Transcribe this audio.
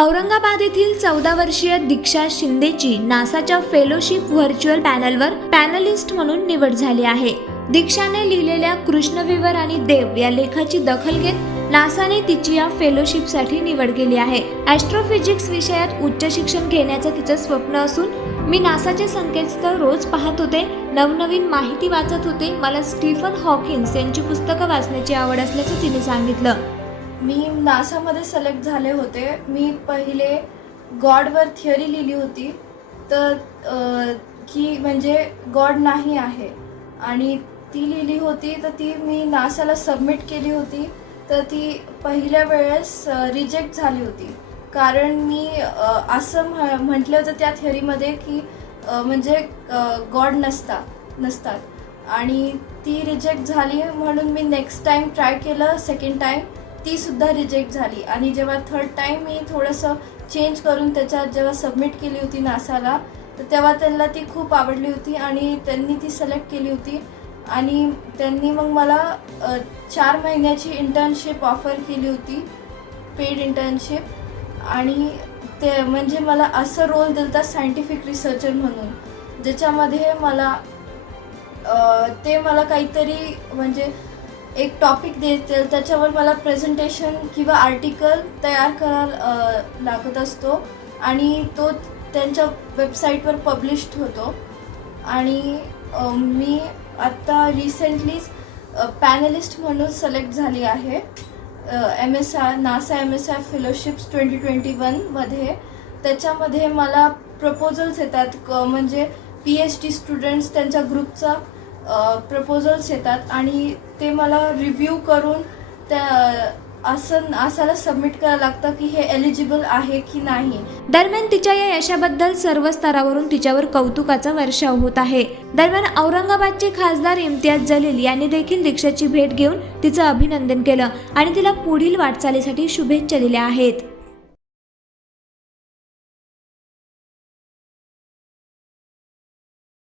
औरंगाबाद येथील चौदा वर्षीय दीक्षा शिंदेची नासाच्या फेलोशिप व्हर्च्युअल पॅनलवर पॅनलिस्ट म्हणून निवड झाली आहे. दीक्षाने लिहिलेल्या कृष्णविवर आणि देव या लेखाची दखल घेत नासाने तिची या फेलोशिपसाठी निवड केली आहे. ॲस्ट्रोफिजिक्स विषयात उच्च शिक्षण घेण्याचं तिचं स्वप्न असून मी नासाचे संकेतस्थळ रोज पाहत होते नवनवीन माहिती वाचत होते मला स्टीफन हॉकिन्स यांची पुस्तकं वाचण्याची आवड असल्याचं तिने सांगितलं. मी नासामध्ये सिलेक्ट झाले होते. मी पहिले गॉडवर थिअरी लिहिली होती. तर की म्हणजे गॉड नाही आहे. आणि ती लिहिली होती तर ती मी नासाला सबमिट केली होती. तर ती पहिल्या वेळेस रिजेक्ट झाली होती. कारण मी असं म्ह म्हटलं होतं त्या थिअरीमध्ये की म्हणजे गॉड नसता नसतात. आणि ती रिजेक्ट झाली म्हणून मी नेक्स्ट टाईम ट्राय केलं सेकंड टाईम ती सुद्धा रिजेक्ट झाली. आणि जेव्हा थर्ड टाईम मी थोडंसं चेंज करून त्याच्यात जेव्हा सबमिट केली होती नासाला तर तेव्हा त्यांना ती खूप आवडली होती आणि त्यांनी ती सिलेक्ट केली होती. आणि त्यांनी मग मला चार महिन्याची इंटर्नशिप ऑफर केली होती पेड इंटर्नशिप आणि ते म्हणजे मला असं रोल दिलता सायंटिफिक रिसर्चर म्हणून ज्याच्यामध्ये मला ते मला काहीतरी म्हणजे एक टॉपिक देतील त्याच्यावर मला प्रेझेंटेशन किंवा आर्टिकल तयार करायला लागत असतो. आणि तो त्यांच्या वेबसाईटवर पब्लिश्ड होतो. आणि मी आत्ता रिसेंटलीच पॅनलिस्ट म्हणून सिलेक्ट झाली आहे. M S I NASA M S I fellowships twenty twenty वनमध्ये त्याच्यामध्ये मला प्रपोजल्स येतात क- म्हणजे पी एच डी स्टुडंट्स त्यांच्या ग्रुपचा प्रपोजल्स येतात आणि ते मला रिव्ह्यू करून त्या असं असाला सबमिट करायला लागतं की हे एलिजिबल आहे की नाही. दरम्यान तिच्या या यशाबद्दल सर्व स्तरावरून तिच्यावर कौतुकाचा वर्षाव होत आहे. दरम्यान औरंगाबादचे खासदार इम्तियाज जलील यांनी देखील दीक्षाची भेट घेऊन तिचं अभिनंदन केलं आणि तिला पुढील वाटचालीसाठी शुभेच्छा दिल्या आहेत.